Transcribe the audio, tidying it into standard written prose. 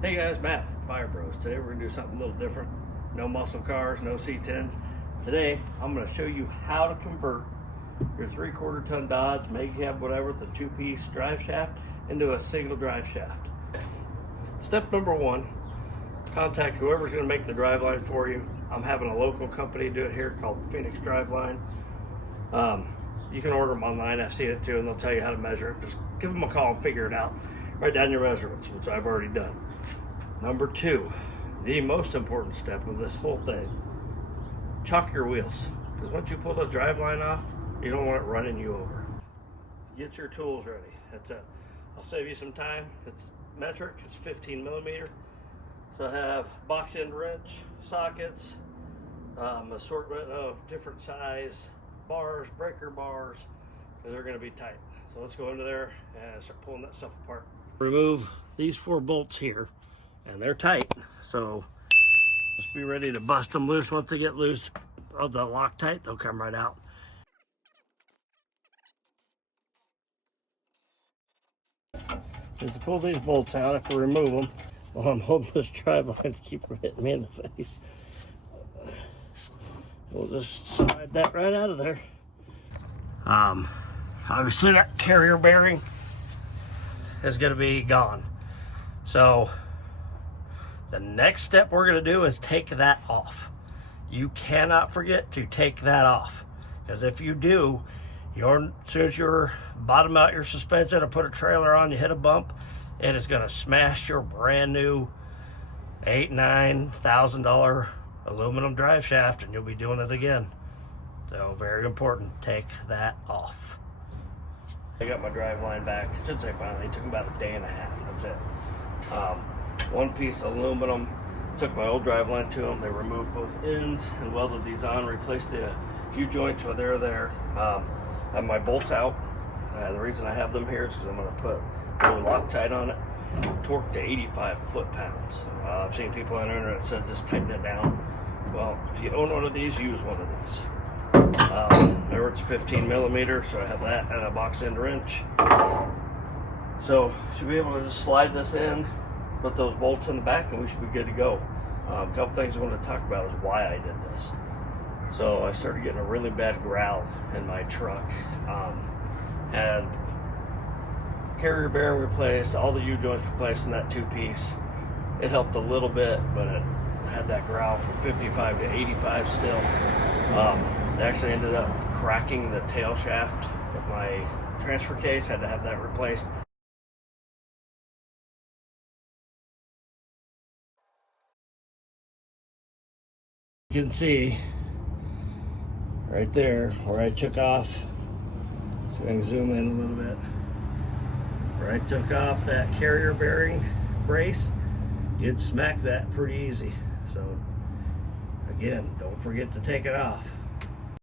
Hey guys, Matt from Fire Bros. Today we're going to do something a little different. No muscle cars, no C10s. Today I'm going to show you how to convert your 3/4 ton Dodge, make cab, whatever, with a 2-piece drive shaft into a single drive shaft. Step number one, contact whoever's going to make the drive line for you. I'm having a local company do it here called Phoenix Driveline. You can order them online. I've seen it too, and they'll tell you how to measure it. Just give them a call and figure it out. Write down your measurements, which I've already done. Number two, the most important step of this whole thing, chalk your wheels. Because once you pull the drive line off, you don't want it running you over. Get your tools ready. That's it. I'll save you some time. It's metric, it's 15 millimeter. So I have box end wrench, sockets, assortment of different size bars, breaker bars, because they're going to be tight. So let's go into there and start pulling that stuff apart. Remove these 4 bolts here, and they're tight, so just be ready to bust them loose. Once they get loose of the Loctite, they'll come right out. As to pull these bolts out, I have to remove them while I'm holding this drive line to keep from hitting me in the face. We'll just slide that right out of there. Obviously that carrier bearing is going to be gone. So the next step we're going to do is take that off. You cannot forget to take that off, because if you do, as soon as you're bottom out your suspension or put a trailer on, you hit a bump, it is going to smash your brand new $8,000-9,000 aluminum drive shaft, and you'll be doing it again. So very important, take that off. I got my drive line back. I should say finally. It took about a day and a half. That's it. One piece aluminum. Took my old drive line to them. They removed both ends and welded these on. Replaced the U-joints where they're there. I have my bolts out. The reason I have them here is because I'm going to put a little Loctite on it. Torque to 85 foot-pounds. I've seen people on the internet said just tighten it down. Well, if you own one of these, use one of these. There it's 15 millimeter, so I have that and a box end wrench. So should be able to just slide this in, put those bolts in the back, and we should be good to go. A couple things I want to talk about is why I did this. So I started getting a really bad growl in my truck. Had carrier bearing replaced, all the U-joints replaced in that 2-piece. It helped a little bit, but it had that growl from 55 to 85 still. It actually ended up cracking the tail shaft of my transfer case. Had to have that replaced. You can see right there where I took off. So I can zoom in a little bit. Where I took off that carrier bearing brace, you'd smack that pretty easy. So again, don't forget to take it off.